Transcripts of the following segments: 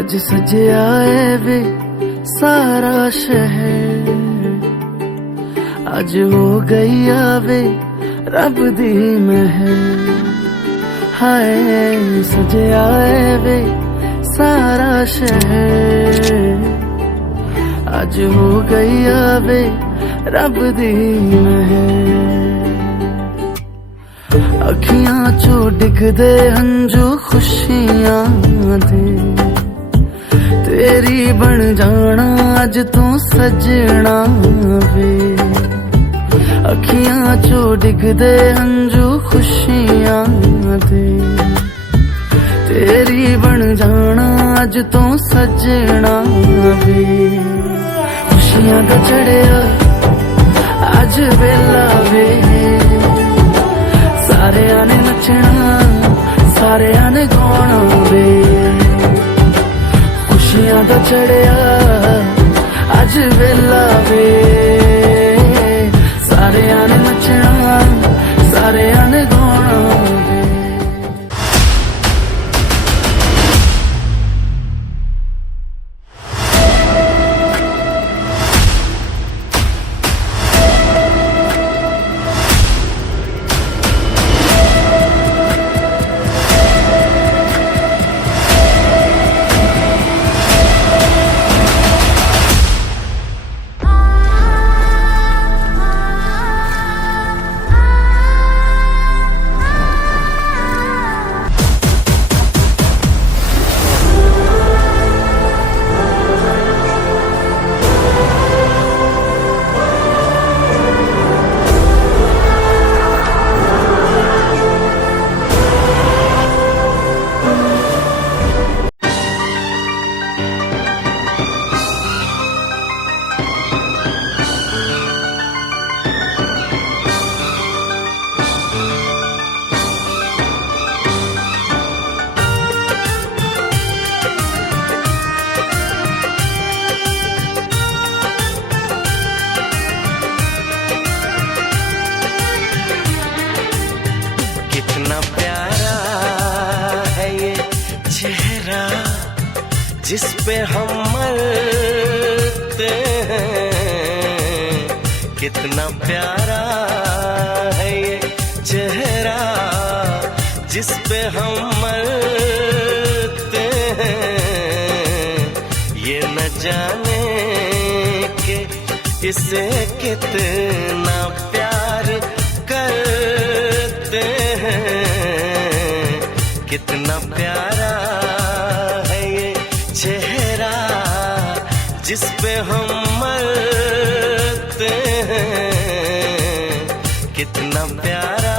अज सजया है वे सारा शहर, अज हो गई आवे रब दी महर। हाय सजया है वे सारा शहर, अज हो गई आवे रब दी महर। अखियां चो डिगदे हंजू खुशियां दे, तेरी बन जाना अज तू सजना वे। अखियां चो डिगदे हंजू खुशियां दे, तेरी बन जाना अज तू सजना वे। खुशियां दा चढ़िया अज वेला वे, सारेयां ने नचना सारेयां ने गाना वे। खुशियां दा चढ़िया अज वेला वे, सारेयां ने नचना सारेयां ने गाना वे। कितना प्यारा है ये चेहरा जिस पे हम मरते हैं। कितना प्यारा है ये चेहरा जिस पे हम मरते हैं। ये न जाने के इसे कितना प्यार करते हैं। कितना प्यारा है ये चेहरा जिस पे हम मरते हैं। कितना प्यारा।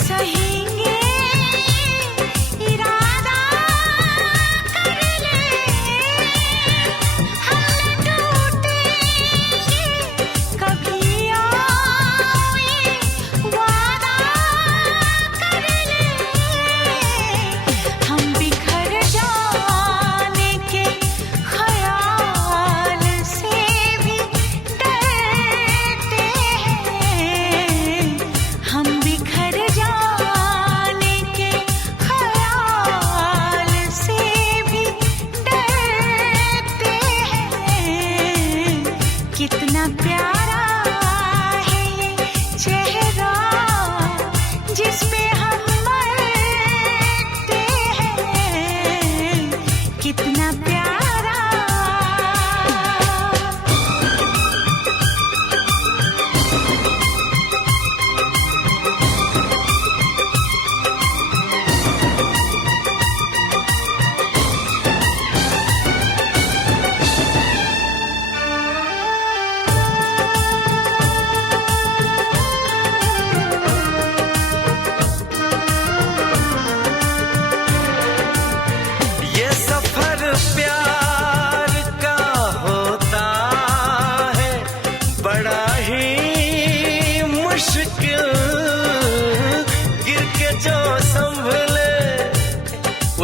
सहेंगे इरादा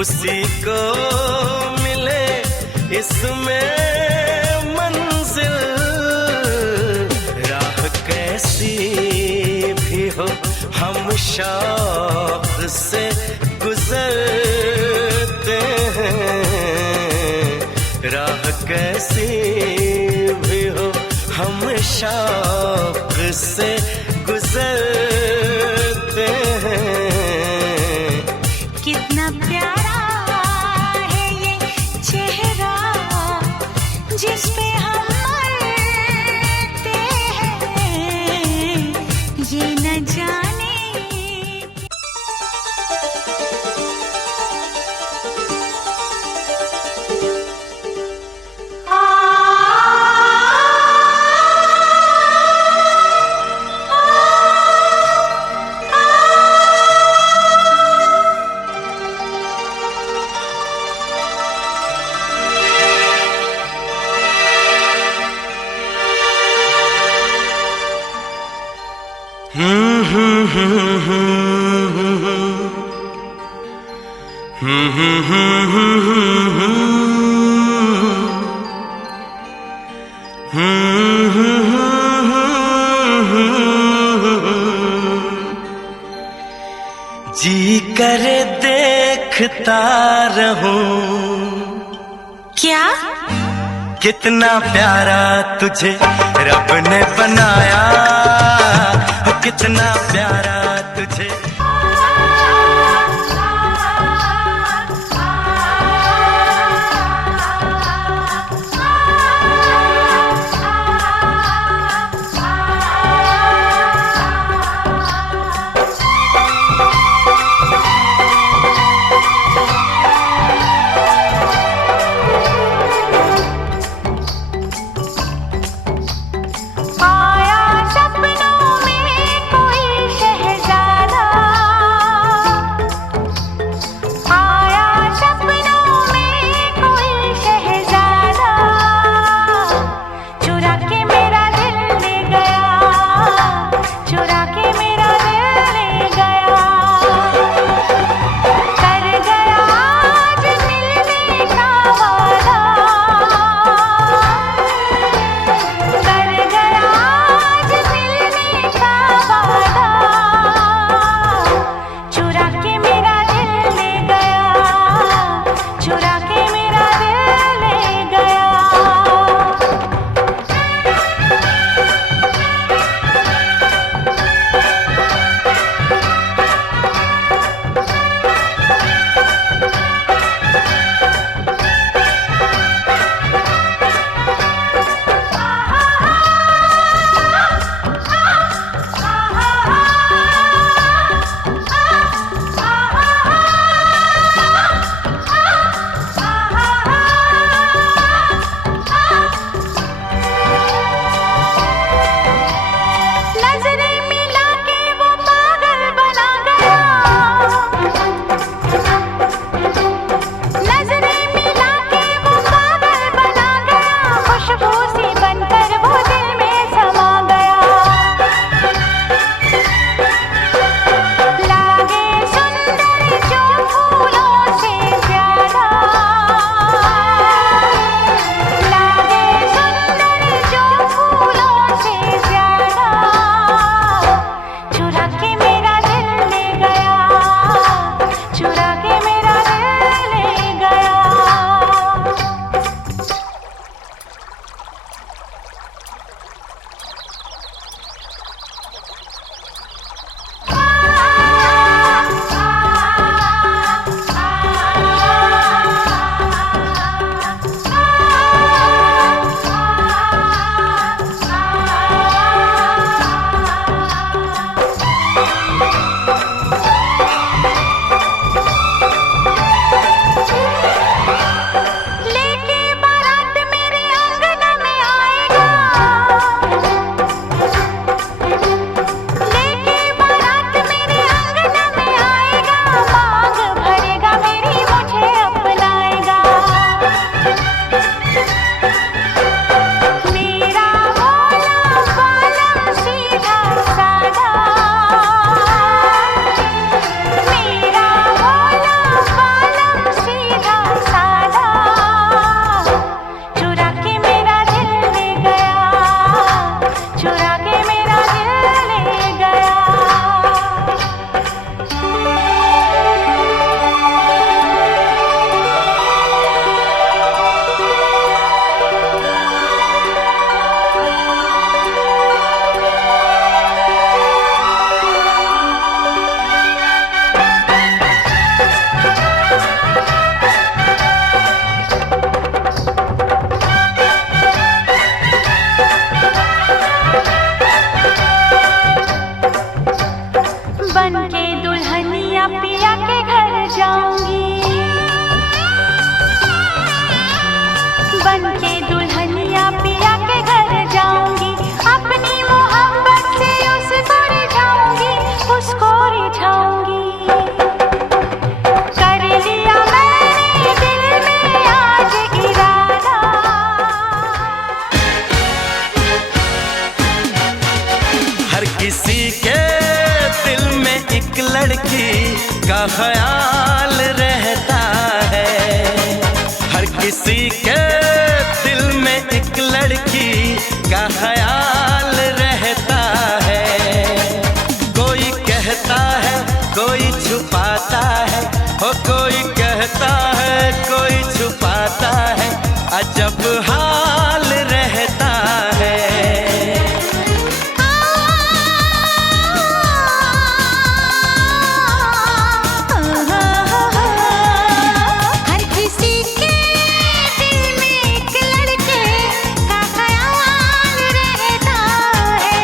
उसी को मिले इसमें मंजिल। राह कैसी भी हो हम शौक से गुजरते हैं। राह कैसी भी हो हम शौक से गुजरते हैं। कितना प्यारा है ये चेहरा जिस पे हम मरते हैं, ये न जाने। जी करे देखता रहूं क्या? कितना प्यारा तुझे रब ने बनाया, कितना प्यारा तुझे। आया सपनों में कोई शहर पिया के घर जाऊंगी, बन के दुल्हनिया पिया के घर जाऊंगी, अपनी मोहब्बत से उसको रिझाऊंगी, उसको रिझाऊंगी। कर लिया मैंने दिल में आज इरादा, हर किसी के दिल में एक लड़की का ख्याल रहता है, हर किसी के दिल में एक लड़की का ख्याल रहता है। कोई कहता है कोई छुपाता है, हो कोई कहता है कोई छुपाता है, अजब हाल रहता है। हर किसी के दिल में एक लड़के का ख्याल रहता है,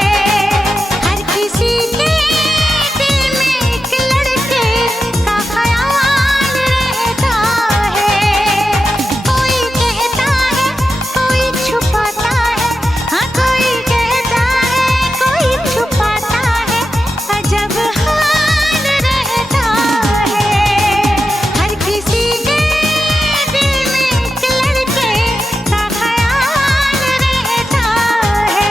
हर किसी के दिल में एक लड़के का ख्याल रहता है। कोई कहता है कोई छुपाता है, हाँ कोई कहता है कोई छुपाता है, अजब हाल रहता है। हर किसी के दिल में एक लड़के का ख्याल रहता है।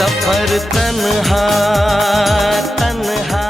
सफर तन्हा तन्हा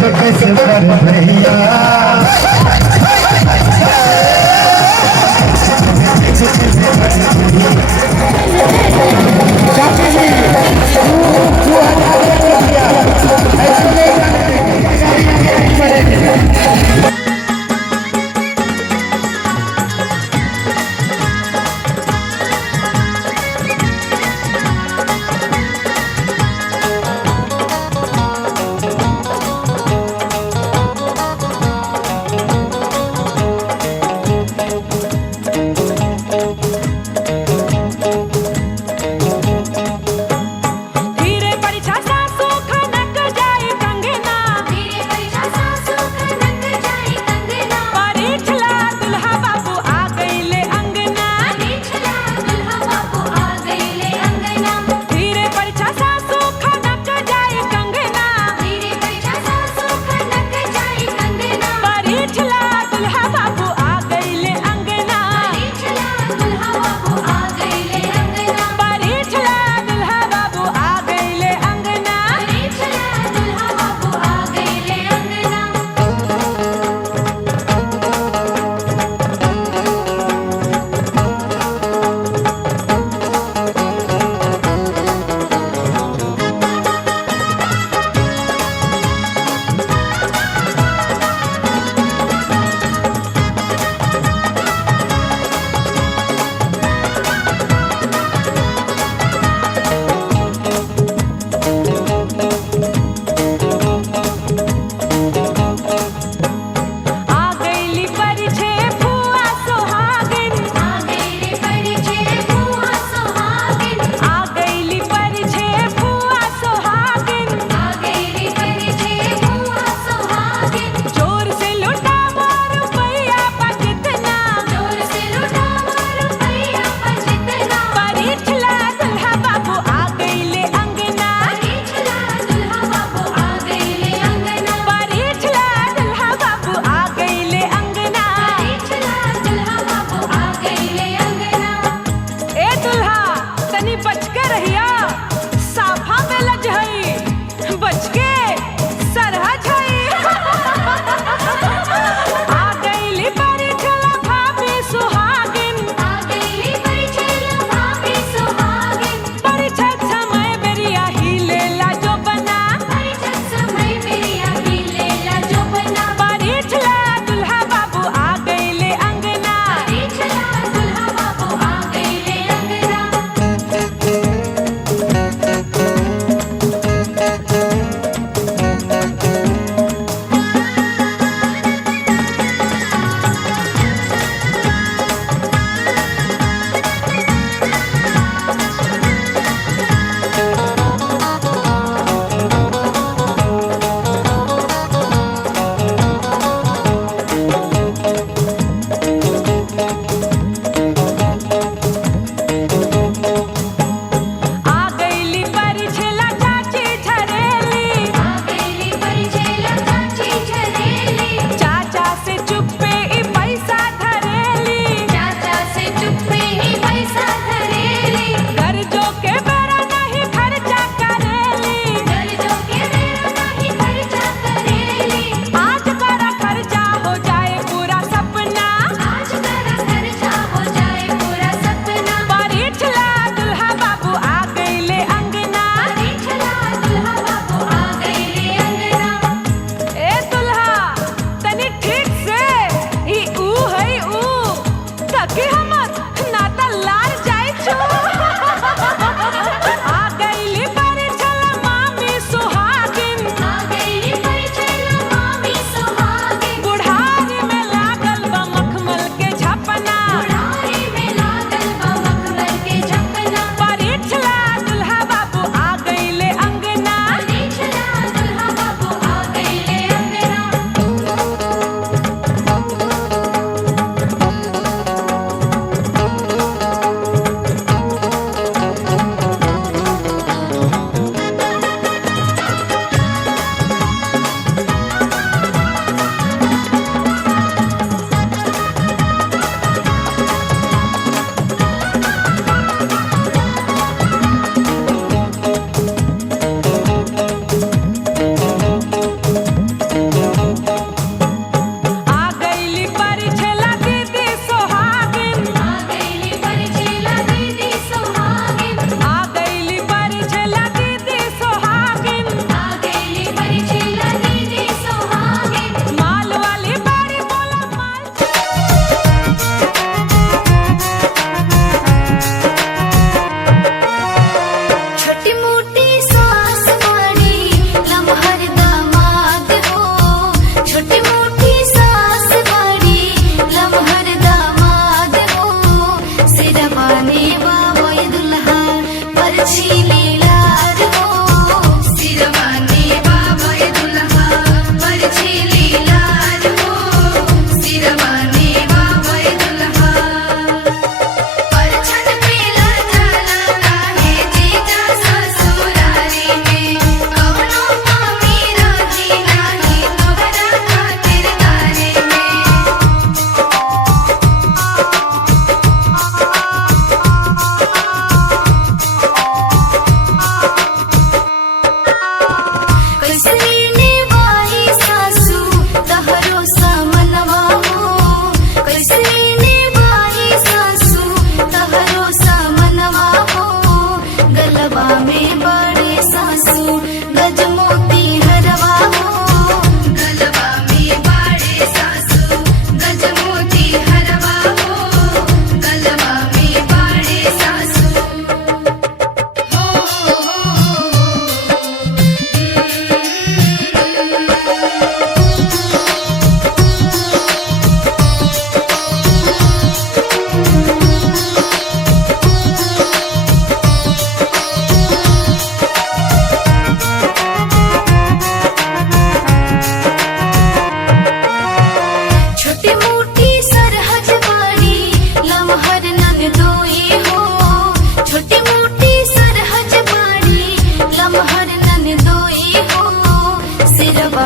देखो कैसे कर भैया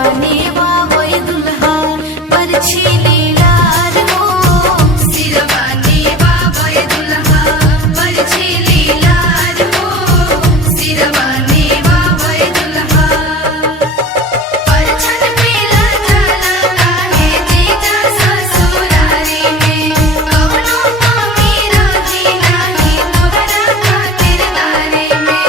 सिरवाने बाबोय दुल्हा परछी लीलार हो सिरवाने बाबोय दुल्हा परछी लीलार हो सिरवाने बाबोय दुल्हा परछन मेला जाला काहे जीजा ससुरारी में कौनो कमी रही नाही तोहरा खातिरदारी में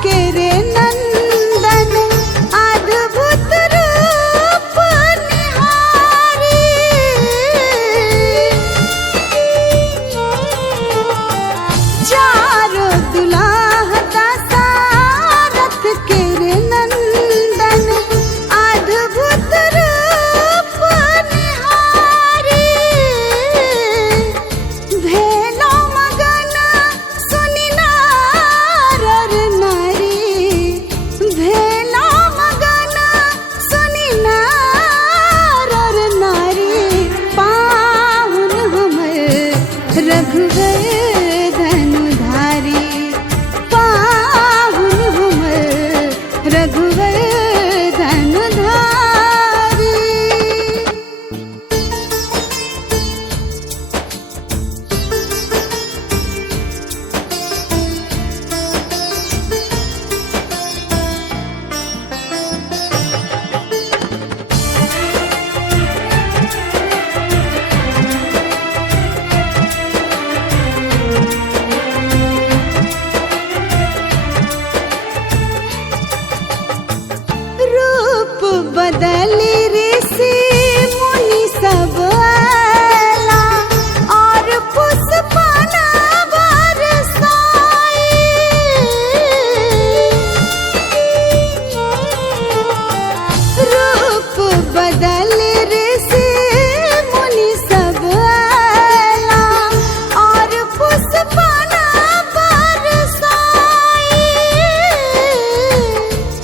के रे नंदन अद्भुत रूप निहारी। चारो दुलाहता सारथ के रे नंदन अद्भुत रूप निहारी। भेलो मगन सुनि नार नारी, भेलो मगन सुनि नार नारी। पाहुन हमर रघुवर धनुधारी, पाहुन हमर रघुवर धनुधारी। रूप बदली ऋषि मुनि सब आला, और पुष्पना बरसाई। रूप बदली ऋषि मुनि सब आला, और पुष्पना बरसाई।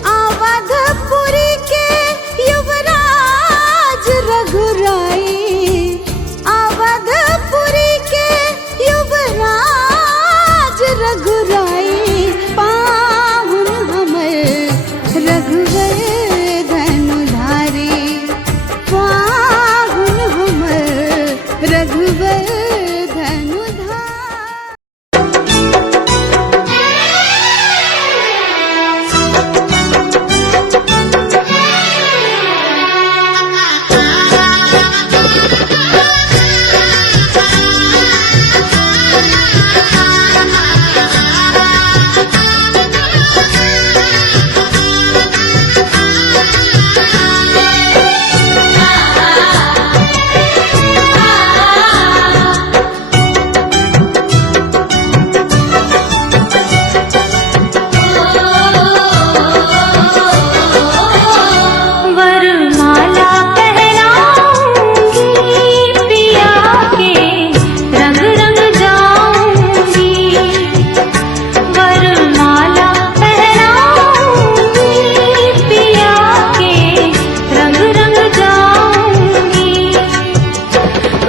अवधपुरी के युवराज रघुराई, अवधपुरी के युवराज रघुराई। पाहुन हमर रघुवर धनुधारी, पाहुन हमर रघुवर धनुधारी। वरमाला पहनाऊंगी पिया के रंग रंग जाऊंगी। वरमाला पहनाऊंगी पिया के रंग रंग जाऊंगी।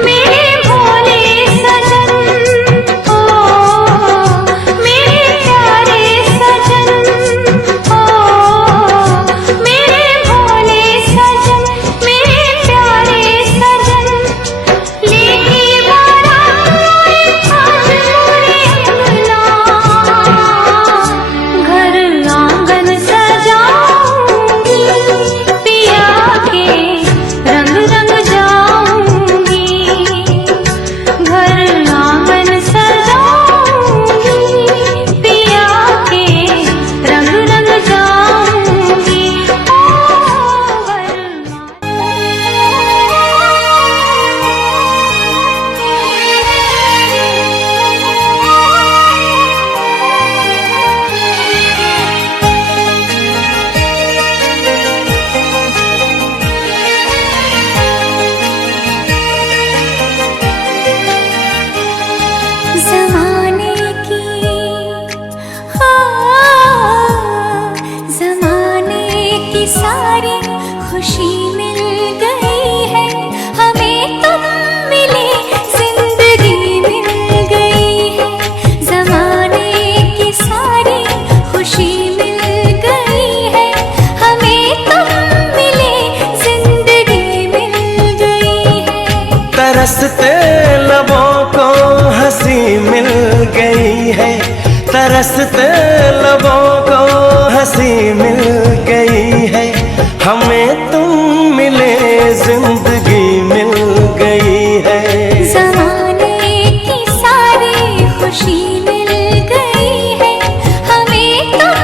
मेरे भोले सजन ओ मेरे प्यारे सजन ओ मेरे भोले सजन, मेरे प्यारे सजन। लेके बारात आज मोरे अंगना, घर आंगन सजाऊंगी पिया के रंग रंग जाऊंगी। घर आंगन सजाऊंगी पिया के रंग रंग जाऊंगी। ओ ज़माने की ज़माने की सारी खुशी मिल गई है हमें, तुम मिले जिंदगी मिल गई है। ज़माने की सारी खुशी मिल गई है हमें, तुम मिले जिंदगी मिल गई है। तरसते लबों को हंसी मिल गई है, तरसते लबों को हंसी मिल गई है। हमें तुम मिले जिंदगी मिल गई है। ज़माने की सारी खुशी मिल गई है हमें, तुम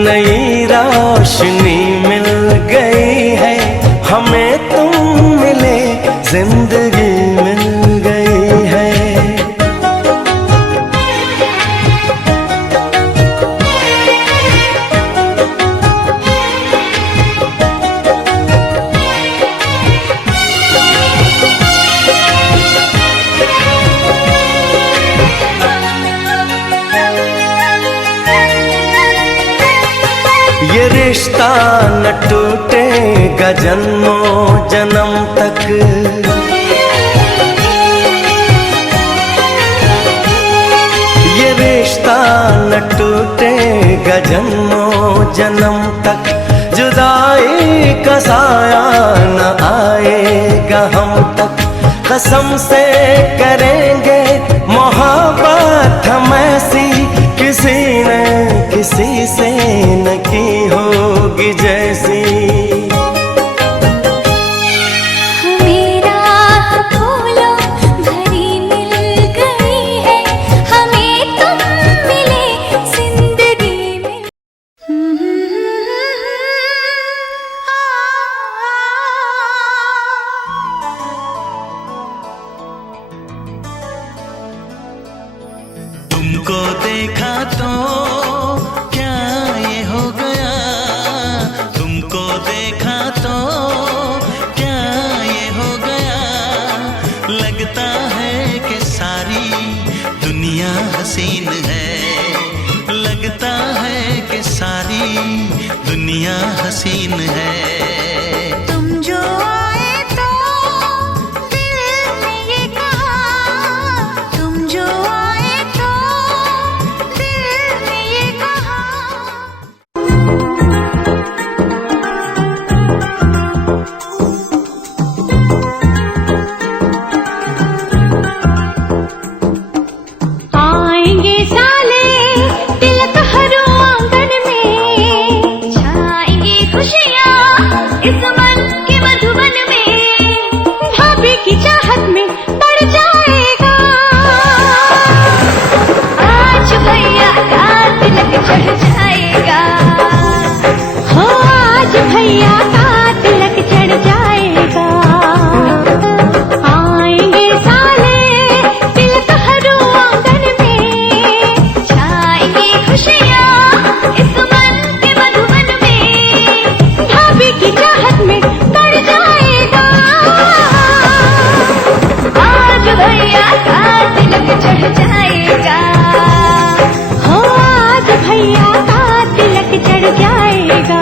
नई रोशनी मिल गई है, हमें तुम मिले जिंदगी मिल गई है। ये रिश्ता न टूटेगा जन्मों जन्म तक, ये रिश्ता न टूटेगा जन्मों जन्म तक। जुदाई का साया न आएगा हम तक, कसम से करेंगे मोहब्बत हम ऐसी, किसी ने किसी से न की होगी जैसी। तुमको देखा तो क्या ये हो गया, तुमको देखा तो क्या ये हो गया। लगता है कि सारी दुनिया हसीन है, लगता है कि सारी दुनिया हसीन है। तुम जो आए तो दिल ने ये कहा, तुम जो आए तो दिल ने ये कहा। आएंगे साले तिलक हरो आंगन में, छाएंगी खुशियाँ इस मन के मधुबन में। भाभी की चाहत में बढ़ जाएगा आज भैया का तिलक चढ़ जाएगा, हो आज भैया का तिलक चढ़ जाएगा। आएंगे साले तिलक हरो आंगन में, छाएंगी खुशियाँ इस मन के मधुबन में। भाभी की चाहत में बढ़ जाएगा आज भैया का तिलक चढ़ जाएगा, हो आज भैया का तिलक चढ़ जाएगा।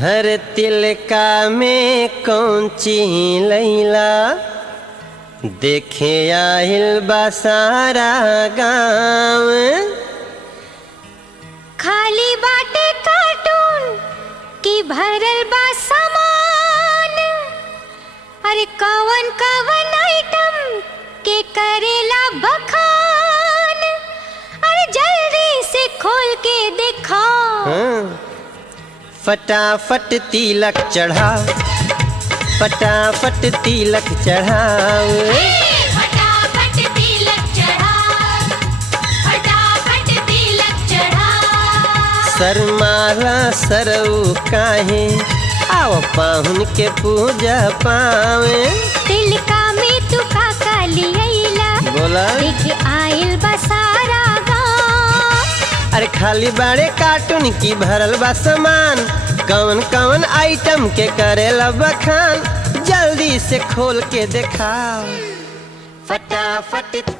हर तिलका में कौंची लैला देखे आहिल बसारा गाँव। खाली बाटे कार्टून की भरल बा सामान। अरे कवन कवन आइटम के करेला बखान। अरे जल्दी से खोल के दिखाओ। फटाफट तिलक चढ़ाओ, फटाफट तिलक चढ़ाओ। फटाफट तिलक चढ़ाओ, फटाफट तिलक चढ़ाओ। सरमाला सरऊ काहे आओ पाहुन के पूजा पावे। तिलका में तू काका लियला बोला देखे आइल बसारा गाँव। अरे खाली बाड़े कार्टून की भरल बा सामान। कवन कवन आइटम के करेला बखान। जल्दी से खोल के दिखाओ फटाफट।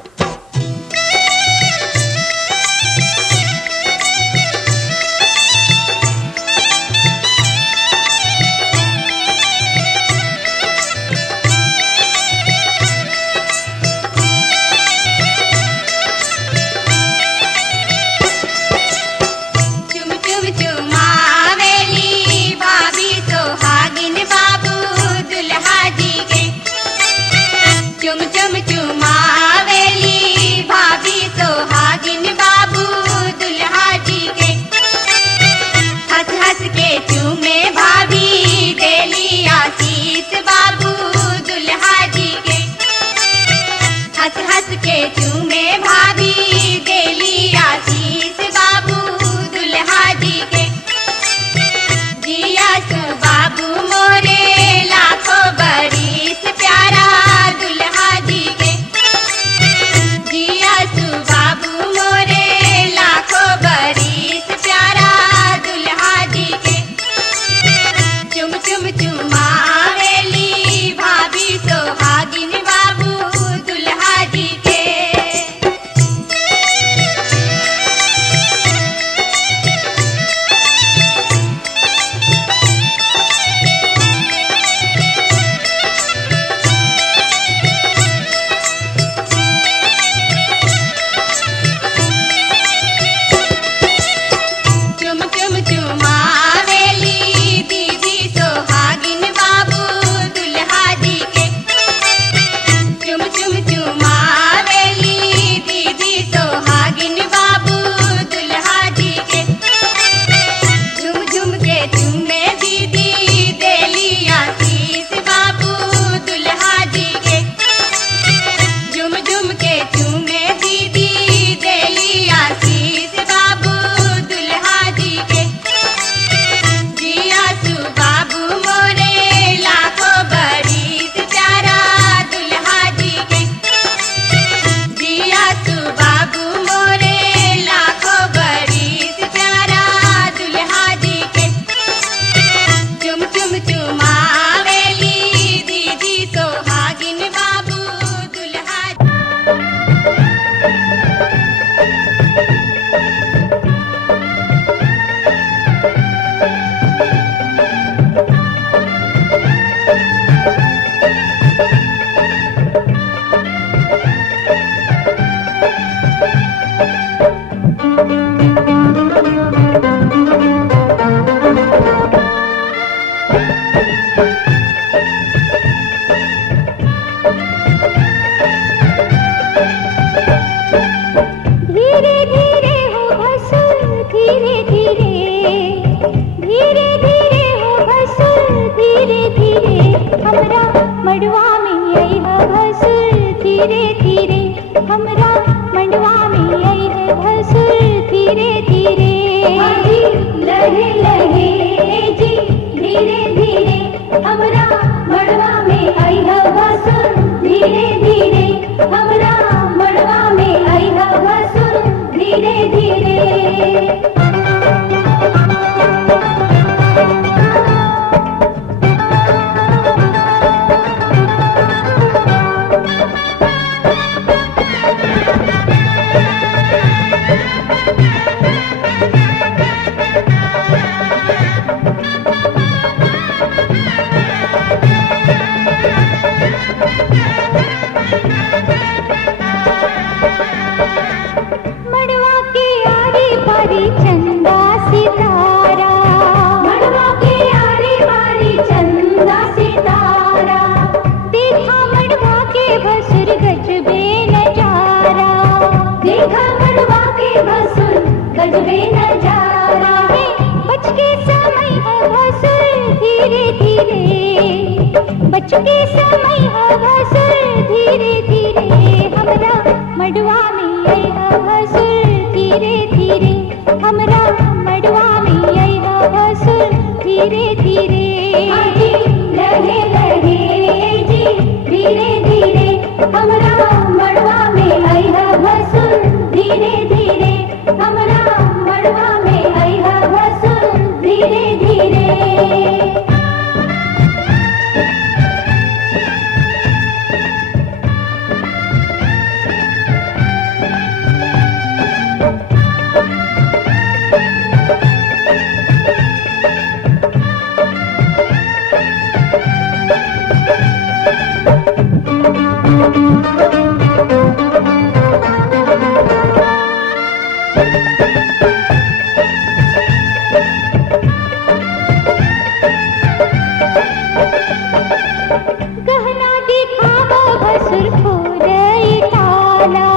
गहना दिखावा भसुर खोलई ताला,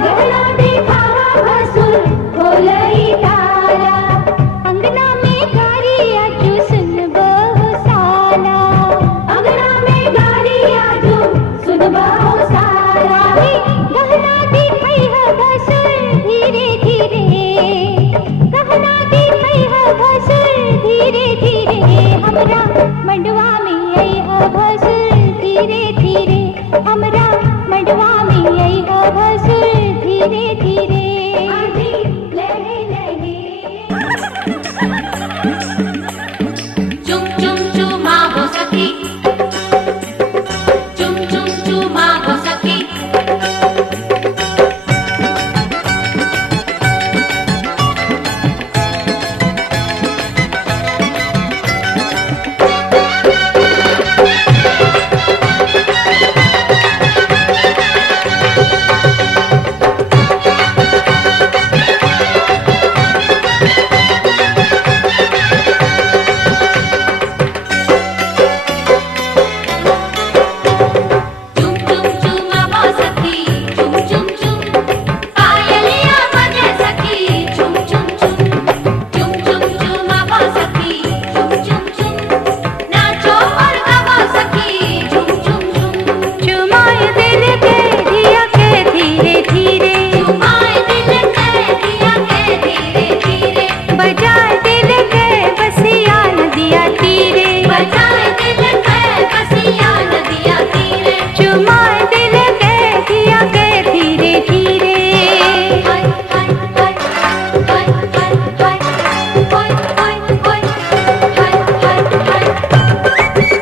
गहना दिखावा भसुर खोलई ताला, अंगना में गारी आजू सुन बहु साला, अंगना में गारी आजू सुन बहु साला, गहना दिखाई है भसुर धीरे धीरे, गहना दिखाई है भसुर धीरे धीरे, हमरा मंडवा में आई है भसुर धीरे धीरे, हमरा मंडवा में आई है भसुर धीरे धीरे, लहे लहे चुम चुम चुमा हो सखी, चुम चुम चुमा हो सखी, चुम चुम चुमा हो सखी, चुम चुम चुम, पायलिया बजे सखी, चुम चुम चुम, चुम चुम चुमा हो सखी, चुम चुम चुम, नाचो और गाओ सखी, चुम चुम चुम, चुमाए दिल के दिया के धीरे धीरे, चुमाए दिल के दिया के धीरे धीरे, बजाए दिल के बसिया नदिया तीरे, बजाए दिल के बसिया नदिया तीरे, चुमाए दिल के दिया के धीरे धीरे, हाय हाय हाय, हाय हाय हाय, हाय हाय हाय, हाय हाय हाय।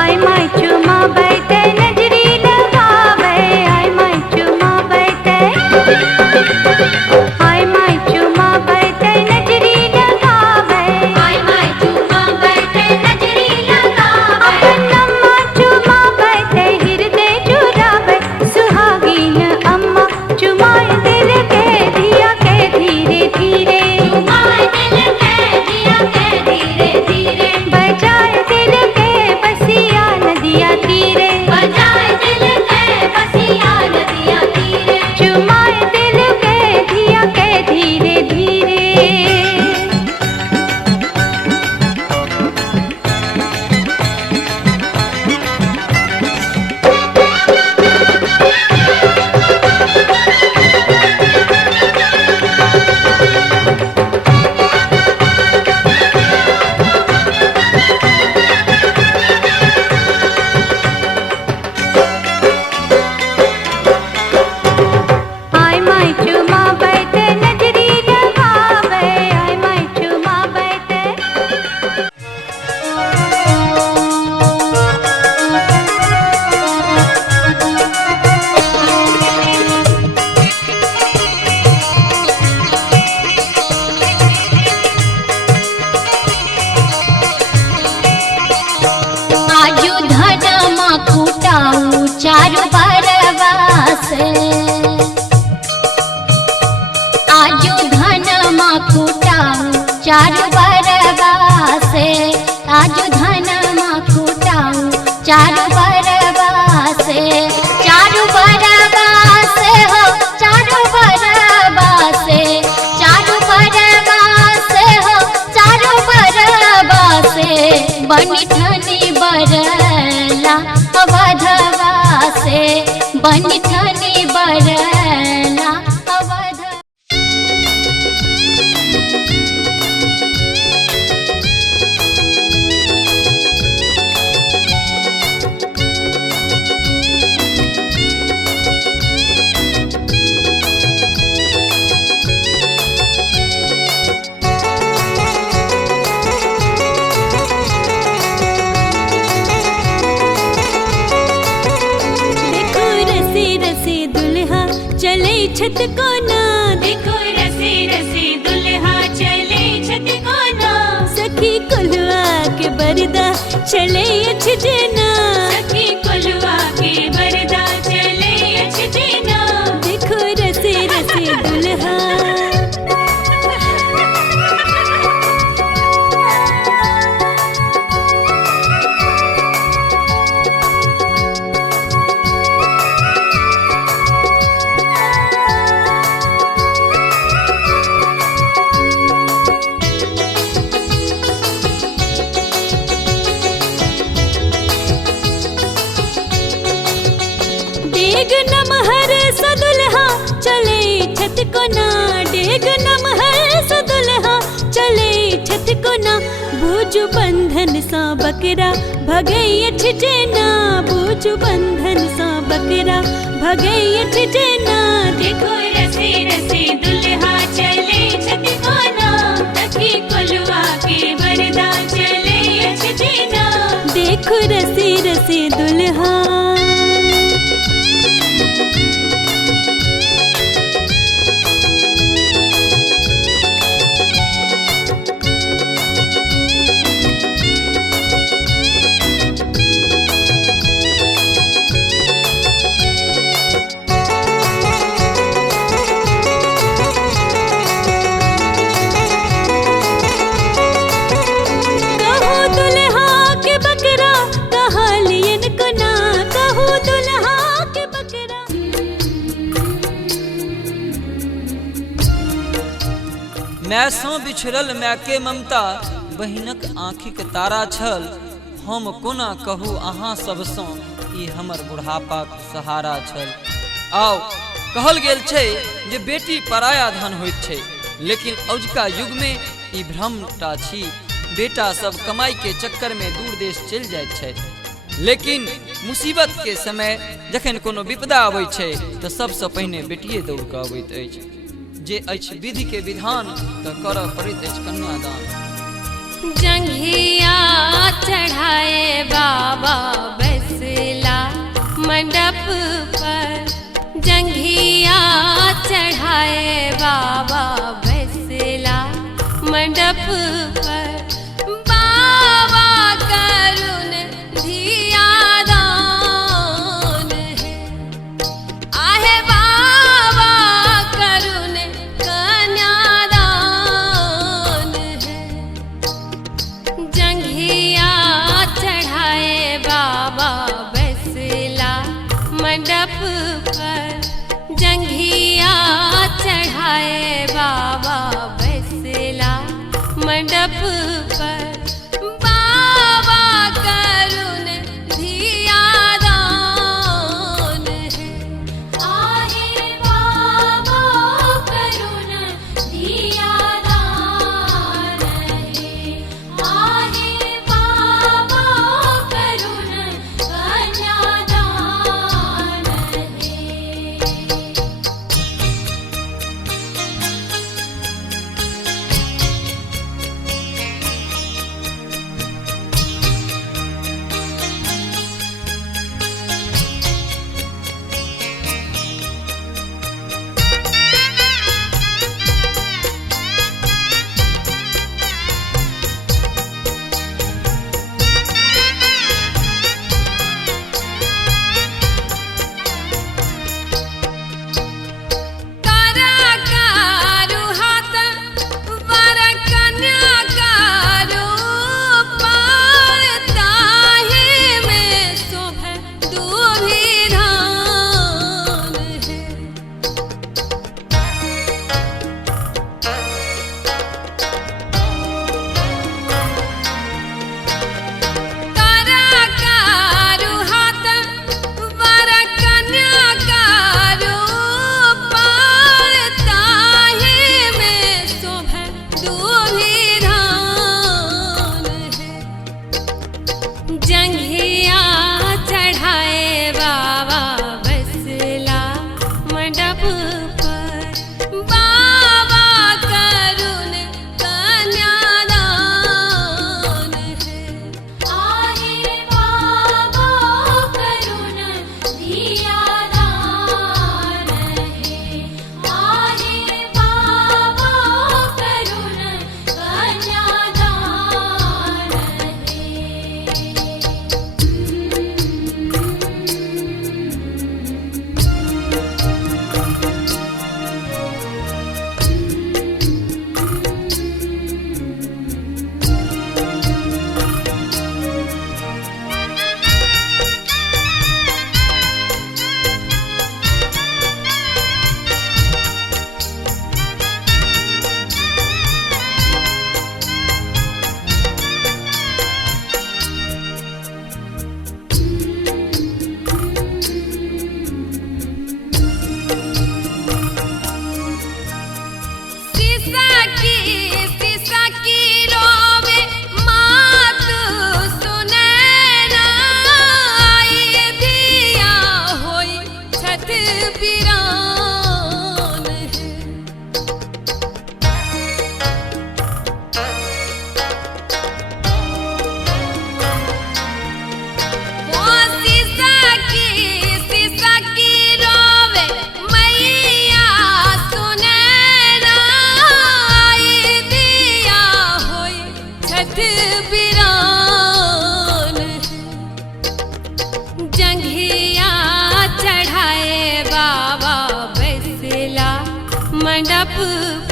आय माय चुमा बैठे नजरी लगावे, आय माय चुमा बैठे, आय माय चुमा बैठे नजरी लगावे, हाय माय चुमा बैठे नजरी लगावे, अम्मा चुमा बैठे हृदय चुरावे, सुहागीन अम्मा चुमाए दिल के दिया के धीरे धीरे, चुमाए दिल के दिया के धीरे धीरे, बजाए दिल के बसिया नदिया तीरे, बजाए दिल के बसिया नदिया तीरे, चुमाए दिल के दिया के धीरे धीरे। आय माय चुमा बैठे नजरी लगावे, आय माय चुमा बैठे, आजू धनमा कुटाऊ चारु बरवास, आजू धनमा कुटाऊ चारु बरवास, आजू धनमा कुटाऊ चारु बरवास, चारु बरवास हो, चारु बरवास, चारु बरवास हो, चारु बरवास, बनी ठनी बरला अवधवा से, बनी ठनी बरला अवध। छत कोना, देखो रसे रसे दुल्हा चले छत कोना। सखी कुलवा के बरदा चले अछ जना, सखी कुलवा के बरदा चले अछ जना। देखो रसे रसे दुल्हा। डेग नमहर सदुल्हा चले छत कोना, डेग नमहर सदुल्हा चले छत कोना। बूझ बंधन सा बकरा भगै अछ जना, बूझ बंधन सा बकरा भगै अछ जना। देखो रसे रसे दुल्हा चले छत कोना, सखी कुलवा के बरदा चले अछ जना। देखो रसे रसे दुल्हा। मैसों बिछड़ल मैके ममता, बहिनक आँखिक तारा छल। हम कोना कहू अहाँ सबसँ, ई हमर बुढ़ापाक सहारा छल। आओ कहल गेल छै जे बेटी पराया धन होइत छै, लेकिन अजुका युग में ई भ्रमटा छी। बेटा सब कमाई के चक्कर में दूर देश चलि जाइत छथि, लेकिन मुसीबत के समय जखन कोनो विपदा अबैत छै तऽ सबसँ पहिने बेटिए दौड़ कऽ अबैत अछि। जे अछि विधि के विधान तऽ करऽ पड़ैत अछि कन्यादान। जंघिया चढ़ाए बाबा बैसला मंडप पर, जंघिया चढ़ाए बाबा बैसला मंडप पर। बाबा करुण धिया दान है, आहे बाबा करुण कन्यादान है। जंघिया चढ़ाए बाबा बैसला मंडप पर, जंघिया चढ़ाए बाबा बैसला मंडप पर। बाबा करुण धिया दान है, आहे बाबा करुण धिया दान है, आहे बाबा करुण कन्यादान है।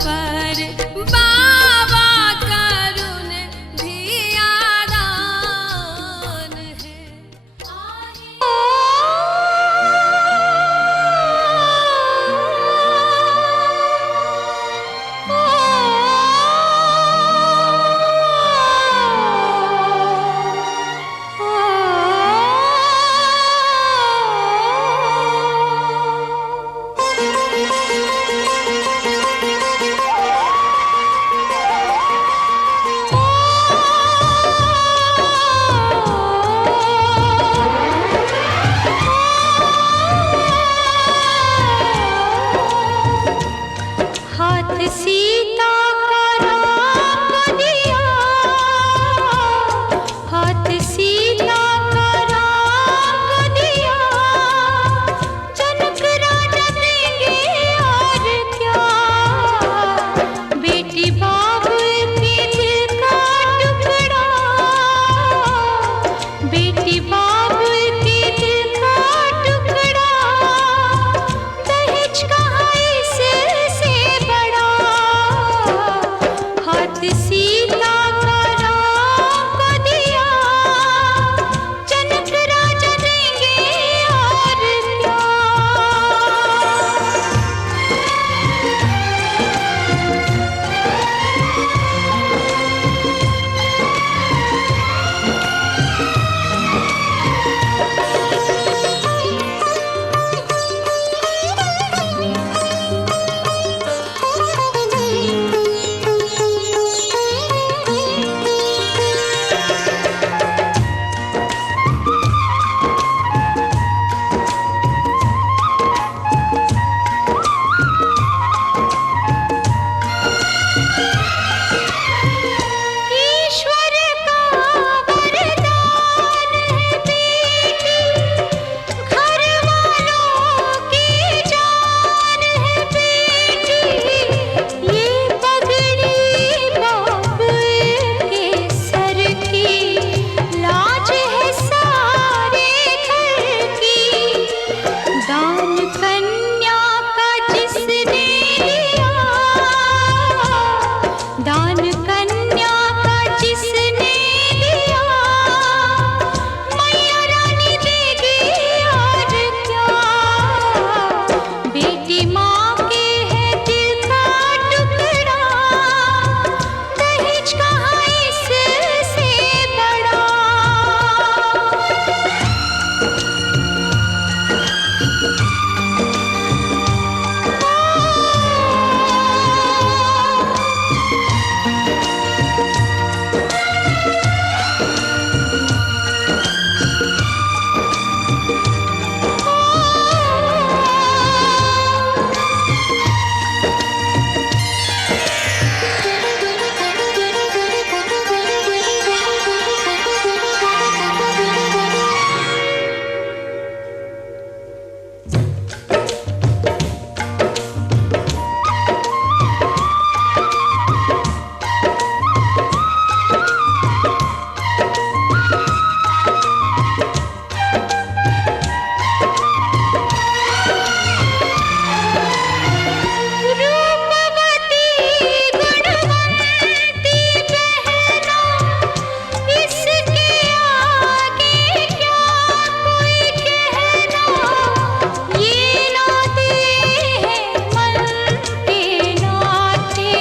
पर बाबा करुण धियादान है। हाथ सीता का राम दिया, हाथ सीता का राम दिया, जनक राजा देंगे और क्या, बेटी बाबुल के दिल का टुकड़ा, बेटी बाबुल के दिल का टुकड़ा, दहेज कहाँ इससे बड़ा, हाथ सीता का राम को दिया, जनक राजा देंगे और क्या। ईश्वर का वरदान है बेटी, घर वालों की जान है बेटी, ये पगड़ी बाबुल के सर की, लाज है सारे घर की, दान कन्या का जिसने दिया, दान कन्या का जिसने दिया, मैया रानी देगी और क्या, बेटी माँ के है दिल का टुकड़ा, दहेज कहाँ इससे बड़ा। रूपवती गुणवंती बहना, इसके आगे क्या कोई कहना, ये नाते हैं मन के नाते,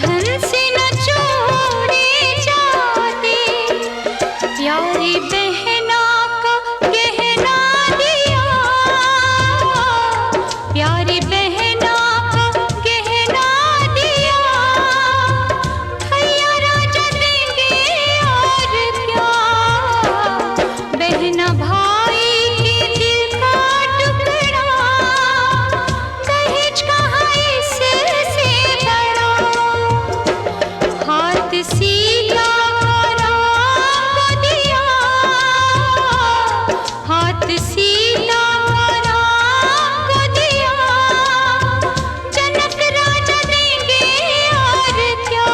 धन से न जोड़े जाते, प्यारी बहना का गहना दिया, प्यारी बहना का गहना दिया, भैया राजा देंगे और क्या, बहना भाई के दिल का टुकड़ा, दहेज कहाँ इससे बड़ा, हाथ सीता का राम को दिया, हाथ सीता का राम को दिया, जनक राजा देंगे और क्या,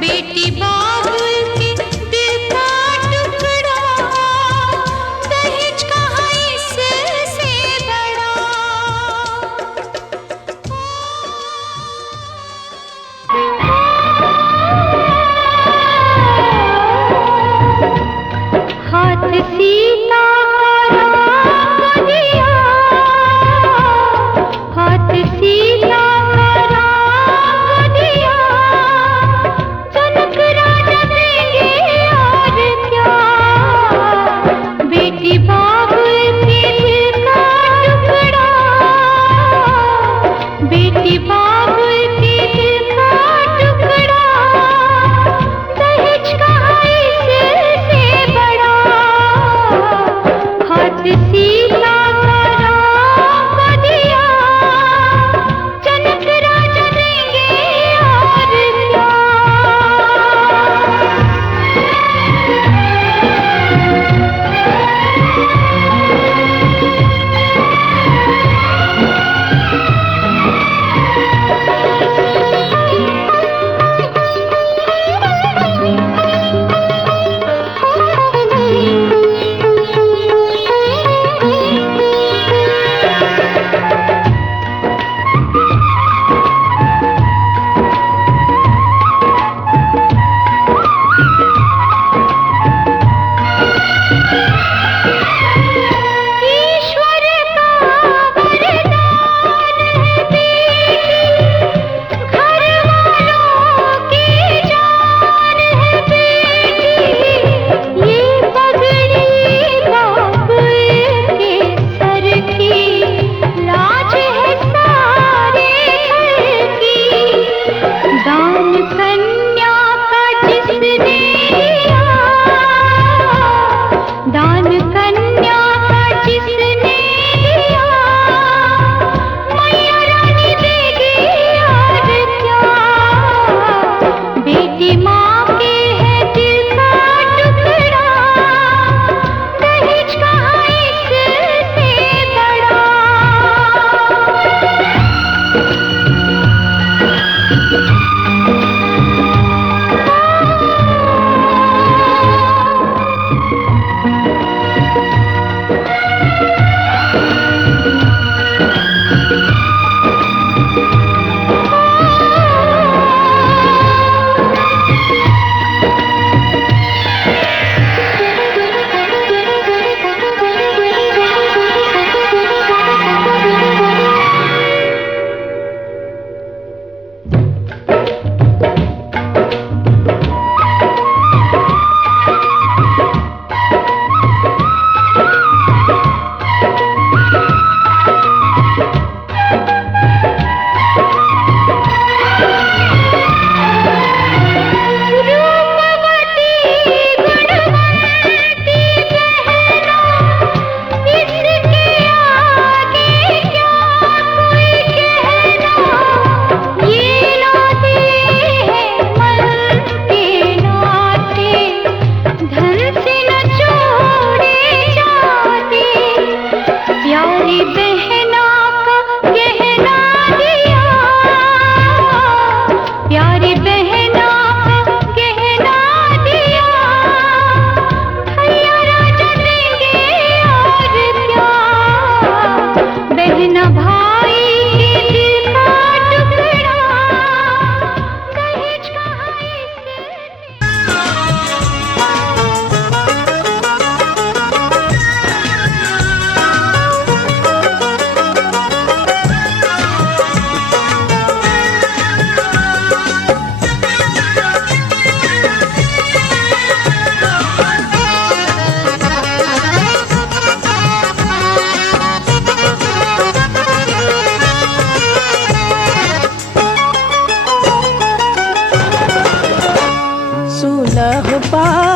बेटी बाबुल के दिल का टुकड़ा,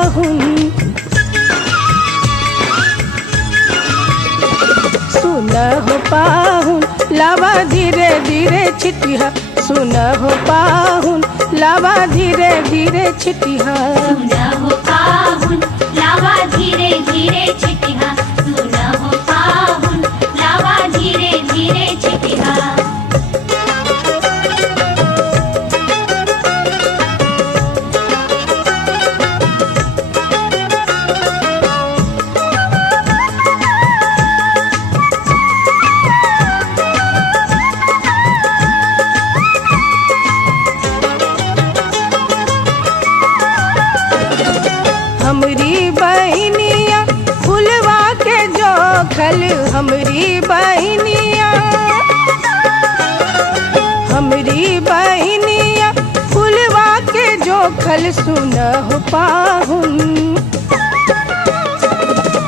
पाहुन। सुना हो पाहुन लावा धीरे धीरे छिटिया, सुना हो पाहुन लावा धीरे धीरे छिटिया। सुना हो पाहुन लावा धीरे धीरे छिटिया, सुना हो पाहुन लावा धीरे धीरे छिटिया। हमरी बहनिया फुलवा के जोखल, हमरी बहनिया, हमरी बहनिया फुलवा के जोखल। सुना हो पाहुन,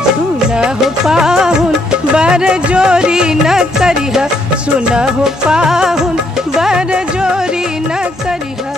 सुना हो पाहुन बर जोरी न करिहा, सुना हो पाहुन बर जोरी न करिहा।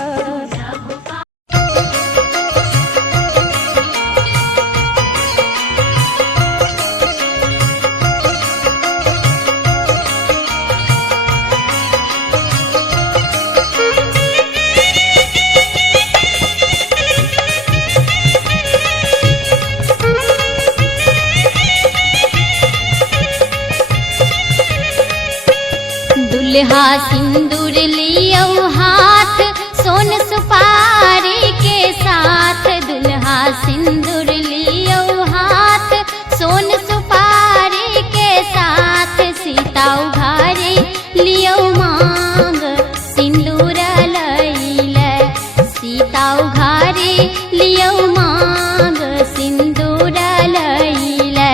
दुल्हा सिंदूर लियो हाथ सोन सुपारी के साथ, दुल्हा सिंदूर लियो हाथ सोन सुपारी के साथ। सीता उघारे लियो मांग सिंदूर लैले, सीता उघारे लियो मांग सिंदूर लैले।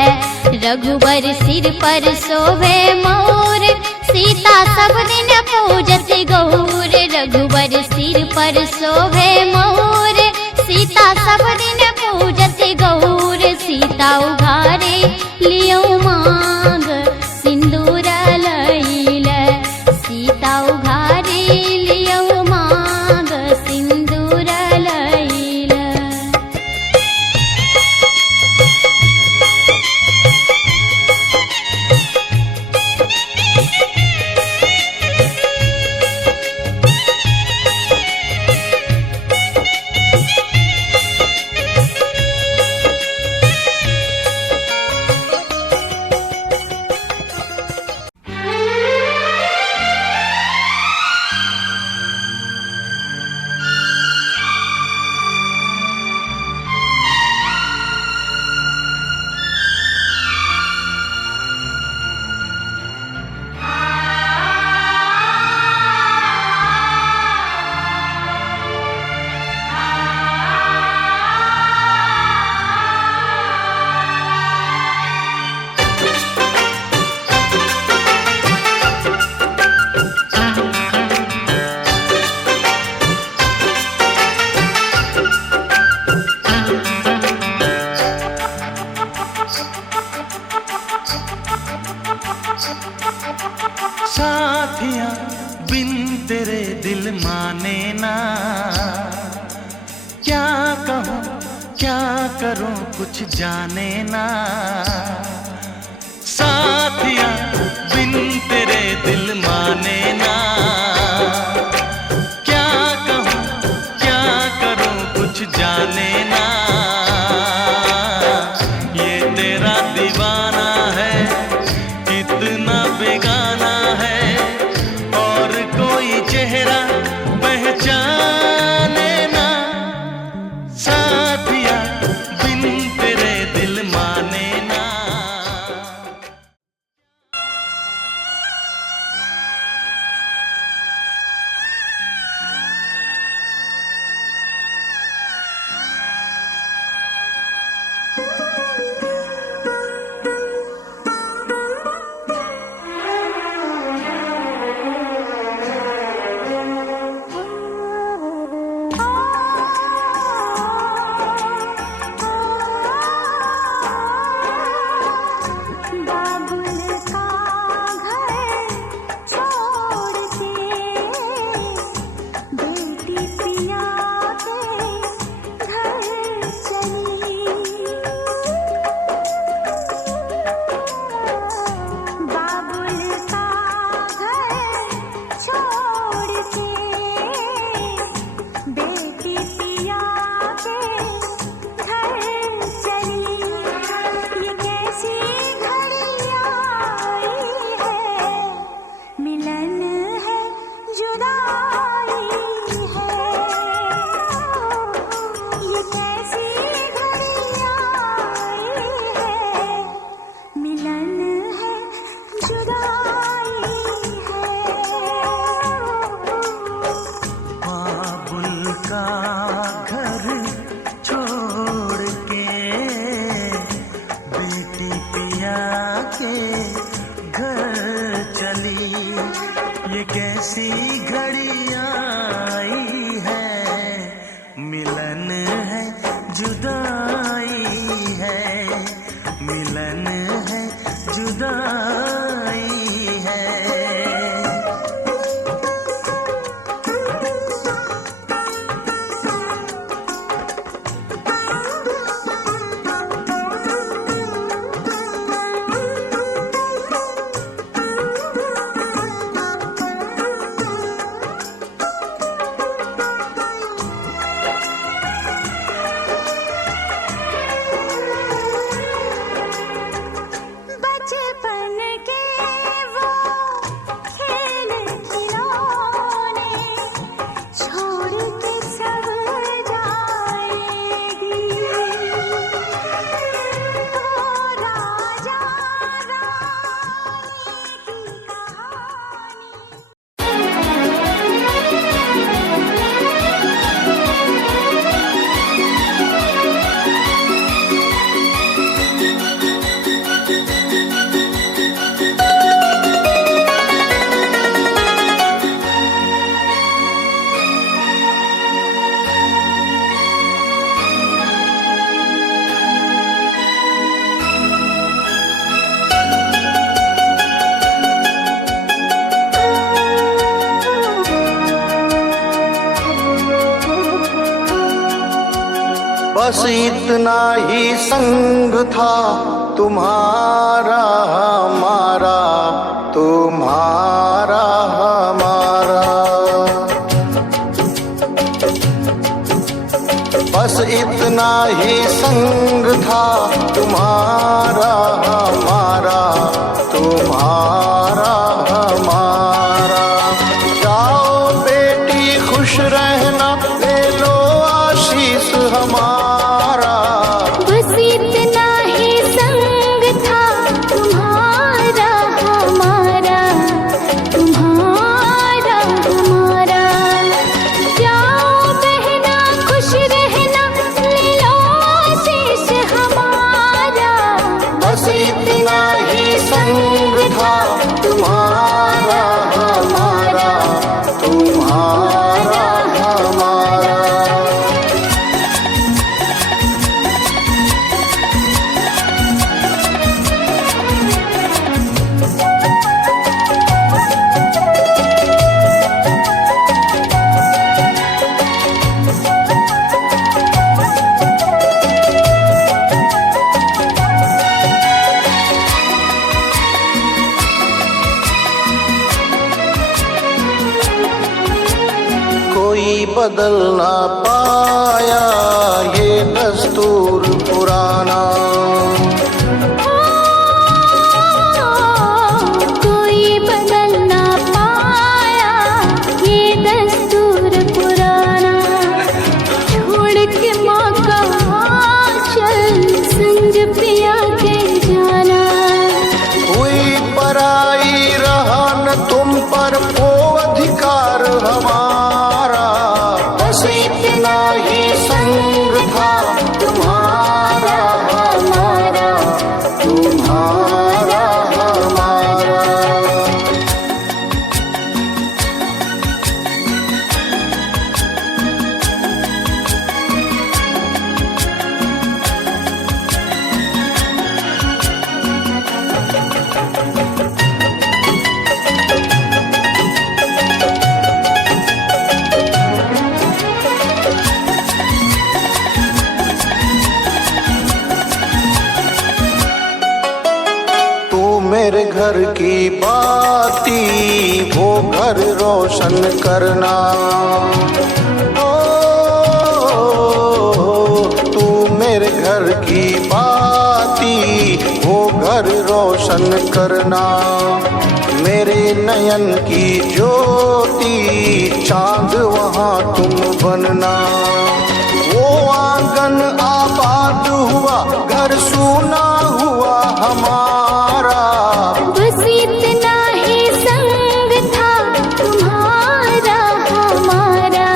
रघुबर सिर पर शोभे मोर, सीता सब दिन पूजत गौर। रघुबर सिर पर शोभे मोर, सीता सब दिन पूजत गौर। सीता उघारे लियो मांग सिंदूर लैले, सीता उघारे लियो मांग सिंदूर लैले। साथिया बिन तेरे दिल माने ना, क्या कहूँ क्या करूँ कुछ जाने ना। साथिया बिन तेरे दिल माने ना, क्या कहूँ क्या करूँ कुछ जाने ना। ये तेरा दीवाना है कितना बेगाना है, और कोई चेहरा पहचाने ना। साथिया बिन तेरे दिल माने ना। मिलन है जुदाई है। बचपन के वो खेल खिलौने छोड़ के सब जाएगी। वो राजा रानी की कहानी। बस इतना ही संग था तुम्हारा हमारा, तुम्हारा हमारा। बस इतना ही संग था तुम्हारा हमारा, तुम्हारा हमारा। जाओ बेटी खुश रहना, ले लो आशीष हमारा। बस इतना ही संग था तुम्हारा हमारा, तुम्हारा हमारा। जाओ बहना खुश रहना, ले लो आशीष हमारा। बस इतना ही संग था तुम्हारा हमारा, तुम्हारा हमारा। कोई बदल ना पाया ये दस्तूर पुराना। कोई बदल ना पाया ये दस्तूर पुराना। छोड़ के माँ का आंचल संग पिया के जाना। हुई पराई रहा न तुम पर वो अधिकार हमारा। बस इतना ही संग था तुम्हारा हमारा, तुम्हारा हमारा। मेरे घर की बाती वो घर रोशन करना। ओ तू मेरे घर की बाती वो घर रोशन करना। मेरे नयन की ज्योति चांद वहाँ तुम बनना। वो आंगन आबाद हुआ, घर सूना हुआ हमारा। बस इतना ही संग था तुम्हारा हमारा,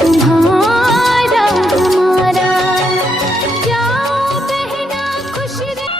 तुम्हारा हमारा। जाओ बहना खुश रह।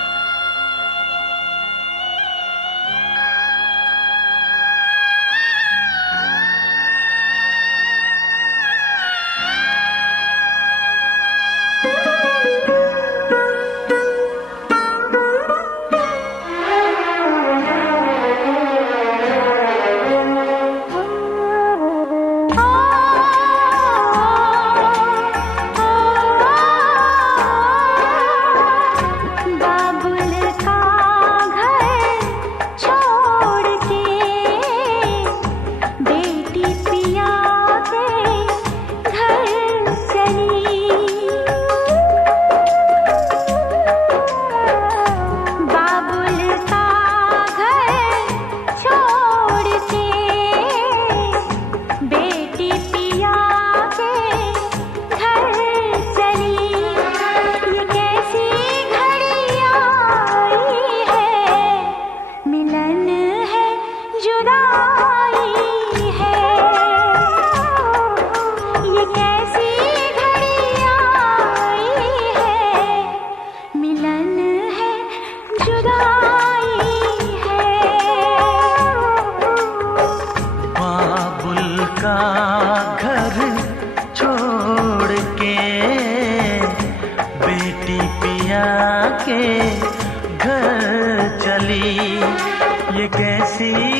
सखी ये कैसी